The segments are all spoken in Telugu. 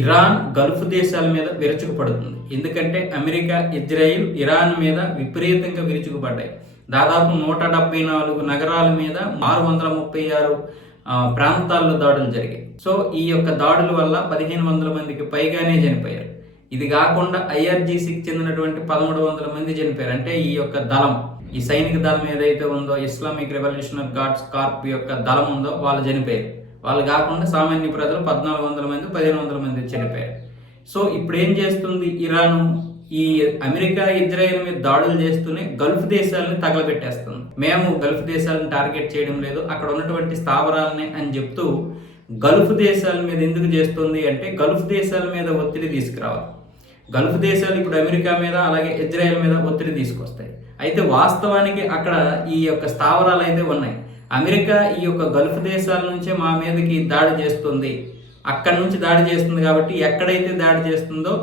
ఇరాన్ గల్ఫ్ దేశాల మీద విరుచుకుపడుతుంది. ఎందుకంటే అమెరికా, ఇజ్రాయిల్ ఇరాన్ మీద విపరీతంగా విరుచుకుపడ్డాయి. దాదాపు 174 నగరాల మీద 636 ప్రాంతాల్లో దాడులు జరిగాయి. సో ఈ యొక్క దాడుల వల్ల 1500 మందికి పైగానే చనిపోయారు. ఇది కాకుండా ఐఆర్జీసీకి చెందినటువంటి 1300 మంది చనిపోయారు. అంటే ఈ యొక్క దళం, ఈ సైనిక దళం ఏదైతే ఉందో, ఇస్లామిక్ రెవల్యూషనరీ గార్డ్స్ కార్ప్ యొక్క దళం ఉందో వాళ్ళు చనిపోయారు. వాళ్ళు కాకుండా సామాన్య ప్రజలు 1400 మంది, 1500 మంది చనిపోయారు. సో ఇప్పుడు ఏం చేస్తుంది ఇరాన్? ఈ అమెరికా, ఇజ్రాయెల్ మీద దాడులు చేస్తూనే గల్ఫ్ దేశాలను తగలబెట్టేస్తుంది. మేము గల్ఫ్ దేశాలను టార్గెట్ చేయడం లేదు, అక్కడ ఉన్నటువంటి స్థావరాలని అని చెప్తూ గల్ఫ్ దేశాల మీద ఎందుకు చేస్తుంది అంటే గల్ఫ్ దేశాల మీద ఒత్తిడి తీసుకురావాలి. గల్ఫ్ దేశాలు ఇప్పుడు అమెరికా మీద అలాగే ఇజ్రాయెల్ మీద ఒత్తిడి తీసుకొస్తాయి. అయితే వాస్తవానికి అక్కడ ఈ యొక్క స్థావరాలు అయితే ఉన్నాయి. అమెరికా ఈ యొక్క గల్ఫ్ దేశాల నుంచే మా మీదకి దాడి చేస్తుంది, అక్కడి నుంచి దాడి చేస్తుంది కాబట్టి ఎక్కడైతే దాడి చేస్తుందో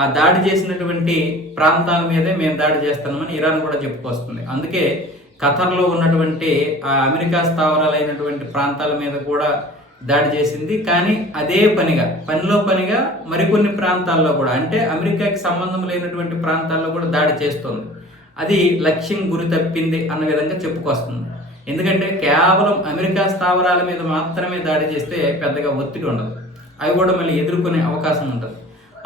ఆ దాడి చేసినటువంటి ప్రాంతాల మీదే మేము దాడి చేస్తున్నామని ఇరాన్ కూడా చెప్పుకొస్తుంది. అందుకే ఖతర్లో ఉన్నటువంటి ఆ అమెరికా స్థావరాలు అయినటువంటి ప్రాంతాల మీద కూడా దాడి చేసింది. కానీ అదే పనిలో పనిగా మరికొన్ని ప్రాంతాల్లో కూడా, అంటే అమెరికాకి సంబంధం లేనటువంటి ప్రాంతాల్లో కూడా దాడి చేస్తుంది. అది లక్ష్యం గురి తప్పింది అన్న విధంగా చెప్పుకొస్తుంది. ఎందుకంటే కేవలం అమెరికా స్థావరాల మీద మాత్రమే దాడి చేస్తే పెద్దగా ఒత్తిడి ఉండదు, అవి కూడా మళ్ళీ ఎదుర్కొనే అవకాశం ఉంటుంది.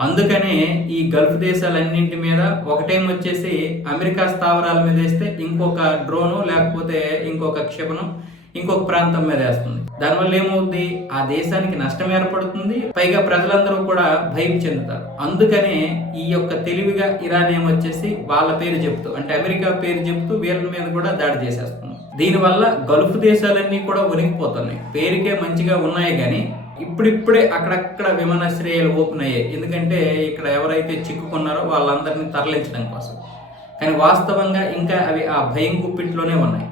అందుకనే ఈ గల్ఫ్ దేశాలన్నింటి మీద ఒకటేం వచ్చేసి అమెరికా స్థావరాల మీద వేస్తే ఇంకొక డ్రోను లేకపోతే ఇంకొక క్షిపణం ఇంకొక ప్రాంతం మీద వేస్తుంది. దానివల్ల ఏమవుతుంది? ఆ దేశానికి నష్టం ఏర్పడుతుంది, పైగా ప్రజలందరూ కూడా భయం చెందుతారు. అందుకనే ఈ యొక్క తెలివిగా ఇరాన్ ఏమొచ్చేసి వాళ్ళ పేరు చెప్తూ, అంటే అమెరికా పేరు చెప్తూ వీళ్ళ మీద కూడా దాడి చేసేస్తుంది. దీనివల్ల గల్ఫ్ దేశాలన్నీ కూడా ఉనికిపోతున్నాయి. పేరుకే మంచిగా ఉన్నాయి కానీ ఇప్పుడిప్పుడే అక్కడక్కడ విమానాశ్రయాలు ఓపెన్ అయ్యాయి. ఎందుకంటే ఇక్కడ ఎవరైతే చిక్కుకున్నారో వాళ్ళందరినీ తరలించడం కోసం. కానీ వాస్తవంగా ఇంకా అవి ఆ భయం గుప్పిట్లోనే ఉన్నాయి.